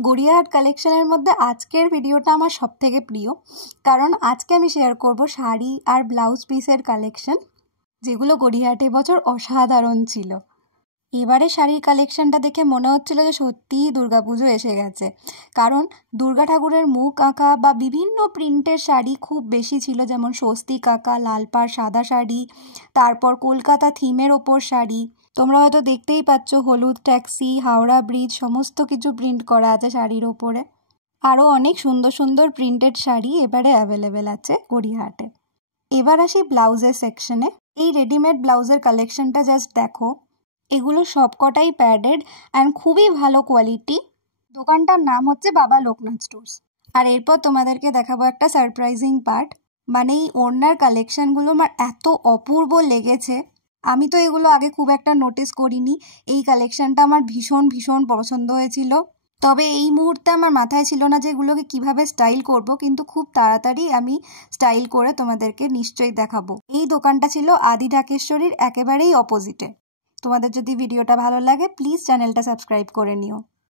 গড়িয়াহাট কালেকশনের মধ্যে আজকের ভিডিওটা আমার সবথেকে প্রিয়, কারণ আজকে আমি শেয়ার করব শাড়ি আর ব্লাউজ পিসের কালেকশন, যেগুলো গড়িয়াহাটে এবছর অসাধারণ ছিল। এবারে শাড়ির কালেকশনটা দেখে মনে হচ্ছিল যে সত্যিই দুর্গাপুজো এসে গেছে, কারণ দুর্গা ঠাকুরের মুখ আঁকা বা বিভিন্ন প্রিন্টের শাড়ি খুব বেশি ছিল, যেমন স্বস্তিক আঁকা, লাল পাড় সাদা শাড়ি, তারপর কলকাতা থিমের ওপর শাড়ি। তোমরা হয়তো দেখতেই পাচ্ছ হলুদ ট্যাক্সি, হাওড়া ব্রিজ সমস্ত কিছু প্রিন্ট করা আছে শাড়ির ওপরে। আরও অনেক সুন্দর সুন্দর প্রিন্টেড শাড়ি এবারে অ্যাভেলেবেল আছে গড়িয়াহাটে। এবার আসি ব্লাউজের সেকশনে। এই রেডিমেড ব্লাউজের কালেকশনটা জাস্ট দেখো, এগুলো সবকটাই প্যাডেড অ্যান্ড খুবই ভালো কোয়ালিটি। দোকানটার নাম হচ্ছে বাবা লোকনাথ স্টোর্স। আর এরপর তোমাদেরকে দেখাবো একটা সারপ্রাইজিং পার্ট, মানে এই ওড়নার কালেকশনগুলো আমার এত অপূর্ব লেগেছে। আমি তো এগুলো আগে খুব একটা নোটিস করিনি, এই কালেকশনটা আমার ভীষণ ভীষণ পছন্দ হয়েছিল। তবে এই মুহূর্তে আমার মাথায় ছিল না যে এগুলোকে কিভাবে স্টাইল করব, কিন্তু খুব তাড়াতাড়ি আমি স্টাইল করে তোমাদেরকে নিশ্চয়ই দেখাবো। এই দোকানটা ছিল আদি ঢাকেশ্বরীর একেবারেই অপোজিটে। তোমাদের যদি ভিডিওটা ভালো লাগে প্লিজ চ্যানেলটা সাবস্ক্রাইব করে নিও।